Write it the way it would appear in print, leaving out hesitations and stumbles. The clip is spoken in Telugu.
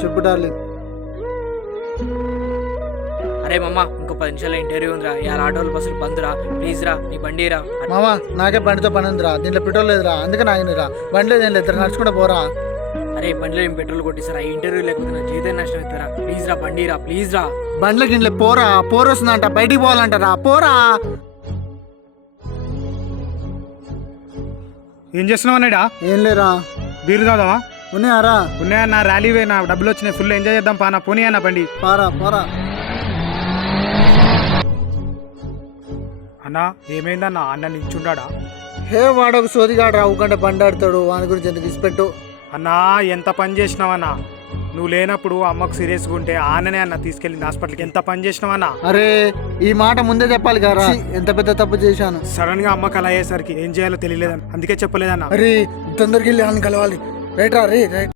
చెప్పు డార్లింగ్. అరే మమ్మ ఇంకో 10 నిమిషాల ఇంటర్వ్యూ ఉందిరా. ఇవాళ ఆటోలు బస్సులు బంద్రా. ప్లీజ్ రా, నీ బండి రా. మామా నాకే బండితో పని ఉందిరా, దీంట్లో పెట్రోల్ లేదురా, అందుకే నాగినరా. బండి లేదు ఏం లేదు, నడుచుకుంటా పోరా. అరే బండిలో ఏం పెట్రోల్ కొట్టిస్తారా? ఈ ఇంటర్వ్యూ లేకపోతే నా జీవితం నష్టం అవుతారా? ప్లీజ్ రా, బండి రా, ప్లీజ్ రా. బండ్ల గిన్నె పోరా, పోరు వస్తుందంట, బయటికి పోవాలంటారా, పోరా. ఏం చేస్తున్నావు అన్నాడా? ఏం లేరా. బీరు కాదా? ఉన్నాయారా? ఉన్నాయన్న, ర్యాలీ పోయినా, డబ్బులు వచ్చినాయి, ఫుల్ ఎంజాయ్ చేద్దాం పానా. పోనీ అన్న బండి. పోరా పోరా. అన్న ఏమైందన్న? అన్న నించుండా? హే వాడొక సోదిగాడు రావుకంటే బండి ఆడతాడు, వాని గురించి ఎందుకు ఇచ్చిపెట్టు. అన్నా ఎంత పని చేసినావన్నా? నువ్వు లేనప్పుడు అమ్మకు సీరియస్గా ఉంటే ఆననే అన్న తీసుకెళ్ళింది హాస్పిటల్కి. ఎంత పని చేసినావన్నా? అరే ఈ మాట ముందే చెప్పాలి కదా, ఎంత పెద్ద తప్పు చేశాను. సడన్ గా అమ్మకి అలా అయ్యేసరికి ఏం చేయాలో తెలియలేదన్న, అందుకే చెప్పలేదన్న. అరే తొందరకి వెళ్ళి ఆయన కలవాలి. రైట్ రా రే రైట్.